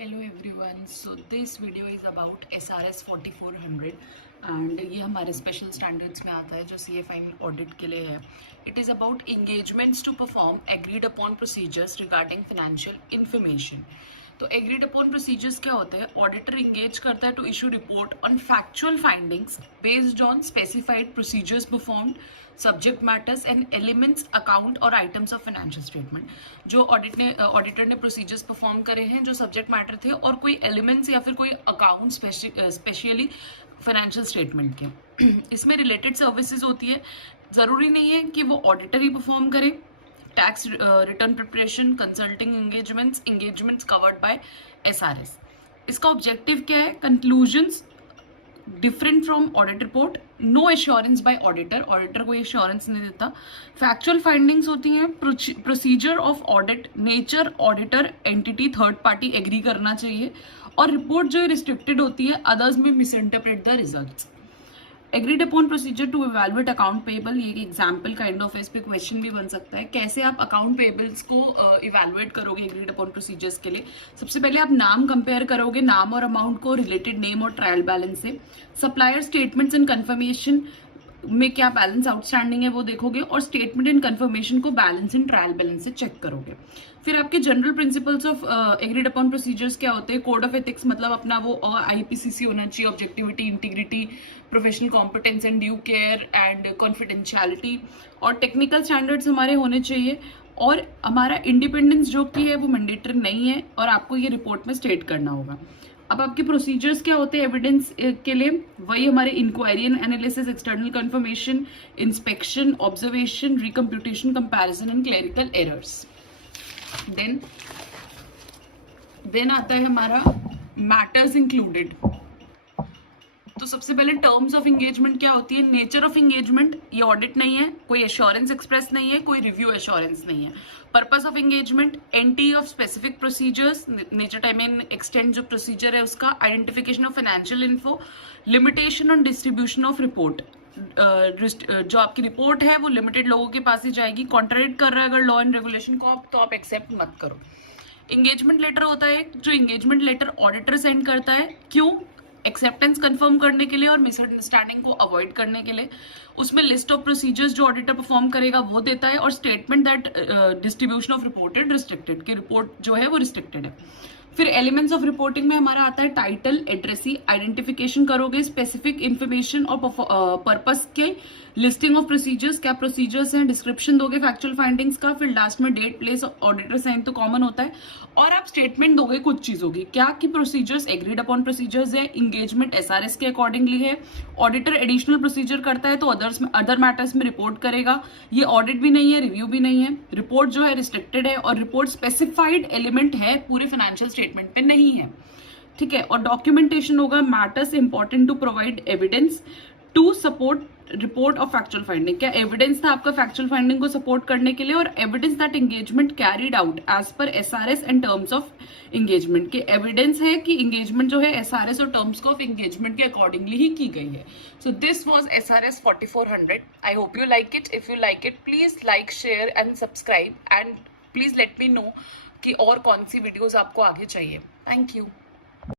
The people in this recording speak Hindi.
Hello everyone, so this video is about SRS 4400 and ये हमारे स्पेशल स्टैंडर्ड्स में आता है जो CA फाइन ऑडिट के लिए है. It is about engagements to perform agreed upon procedures regarding financial information. तो एग्रीड अपॉन प्रोसीजर्स क्या होते हैं? ऑडिटर इंगेज करता है to issue report on factual findings based on specified procedures performed, subject matters and elements, account और आइटम्स ऑफ फाइनेंशियल स्टेटमेंट. जो ऑडिटर ने प्रोसीजर्स परफॉर्म करे हैं, जो सब्जेक्ट मैटर थे और कोई एलिमेंट्स या फिर कोई अकाउंट स्पेशली फाइनेंशियल स्टेटमेंट के. इसमें रिलेटेड सर्विसेज होती है. ज़रूरी नहीं है कि वो ऑडिटर ही परफॉर्म करे. Tax return preparation, consulting engagements covered by SRS. इसका ऑब्जेक्टिव क्या है? Conclusions different from audit report, no assurance by auditor. Auditor कोई एश्योरेंस नहीं देता. फैक्चुअल फाइंडिंग्स होती हैं. Procedure of audit, nature, auditor, entity, third party agree करना चाहिए. और रिपोर्ट जो है रिस्ट्रिक्टेड होती है, अदर्स में misinterpret the results. Agreed upon procedure to evaluate account payable, ये एक एग्जाम्पल काइंड ऑफ है. इस पे क्वेश्चन भी बन सकता है. कैसे आप अकाउंट पेबल्स को इवैल्यूएट करोगे एग्रीड अपॉन प्रोसीजर्स के लिए? सबसे पहले आप नाम कंपेयर करोगे, नाम और अमाउंट को रिलेटेड नेम और ट्रायल बैलेंस से. सप्लायर स्टेटमेंट्स एंड कंफर्मेशन में क्या बैलेंस आउटस्टैंडिंग है वो देखोगे, और स्टेटमेंट एंड कंफर्मेशन को बैलेंस एंड ट्रायल बैलेंस से चेक करोगे. फिर आपके general principles of agreed upon procedures क्या होते हैं? कोड ऑफ एथिक्स, मतलब अपना वो IPCC होना चाहिए. Objectivity, integrity, professional competence and due care and confidentiality. और टेक्निकल स्टैंडर्ड्स हमारे होने चाहिए. और हमारा इंडिपेंडेंस जो कि है वो मैंडेटरी नहीं है, और आपको ये रिपोर्ट में स्टेट करना होगा. अब आपके प्रोसीजर्स क्या होते हैं एविडेंस के लिए? वही हमारे inquiry and analysis, external confirmation, inspection, observation, recomputation, comparison and clerical errors. Then आता है हमारा मैटर्स इंक्लूडेड. तो सबसे पहले टर्म्स ऑफ एंगेजमेंट क्या होती है? नेचर ऑफ एंगेजमेंट, ये ऑडिट नहीं है, कोई एश्योरेंस एक्सप्रेस नहीं है, कोई रिव्यू एश्योरेंस नहीं है. Purpose of engagement, entry of specific procedures, nature, time and extent जो प्रोसीजर है उसका, identification of financial info, limitation on distribution of report. जो आपकी रिपोर्ट है वो लिमिटेड लोगों के पास ही जाएगी. कॉन्ट्रडिक्ट कर रहा है अगर लॉ एंड रेगुलेशन को तो आप एक्सेप्ट मत करो. एंगेजमेंट लेटर होता है जो एंगेजमेंट लेटर ऑडिटर सेंड करता है. क्यों? एक्सेप्टेंस कंफर्म करने के लिए और मिसअंडरस्टैंडिंग को अवॉइड करने के लिए. उसमें लिस्ट ऑफ प्रोसीजर्स जो ऑडिटर परफॉर्म करेगा वो देता है, और statement that distribution of reported restricted, की रिपोर्ट जो है वो रिस्ट्रिक्टेड है. फिर एलिमेंट्स ऑफ रिपोर्टिंग में हमारा आता है टाइटल, एड्रेसी, आइडेंटिफिकेशन करोगे, स्पेसिफिक इन्फॉर्मेशन और पर्पस के, लिस्टिंग ऑफ प्रोसीजर्स, क्या प्रोसीजर्स हैं, डिस्क्रिप्शन दोगे फैक्चुअल फाइंडिंग्स का. फिर लास्ट में डेट, प्लेस, ऑडिटर साइन तो कॉमन होता है. और आप स्टेटमेंट दोगे कुछ चीजों की, क्या कि प्रोसीजर्स एग्रीड अपॉन प्रोसीजर्स है, इंगेजमेंट SRS के अकॉर्डिंगली है, ऑडिटर एडिशनल प्रोसीजर करता है तो अदर मैटर्स में रिपोर्ट करेगा. ये ऑडिट भी नहीं है, रिव्यू भी नहीं है. रिपोर्ट जो है रिस्ट्रिक्टेड है, और रिपोर्ट स्पेसिफाइड एलिमेंट है, पूरे फाइनेंशियल स्टेटमेंट पे नहीं है. ठीक है. और डॉक्यूमेंटेशन होगा. Matters important to provide evidence to support report of factual finding. क्या एविडेंस था आपका फैक्चुअल फाइंडिंग को सपोर्ट करने के लिए, और evidence that engagement carried out as per SRS and terms of engagement. के एविडेंस है कि एंगेजमेंट जो है SRS और टर्म्स ऑफ एंगेजमेंट के अकॉर्डिंगली ही की गई है. So this was SRS 4400. I hope you like it. If you like it, please like, share and subscribe, and please let me know कि और कौन सी वीडियोज आपको आगे चाहिए. Thank you.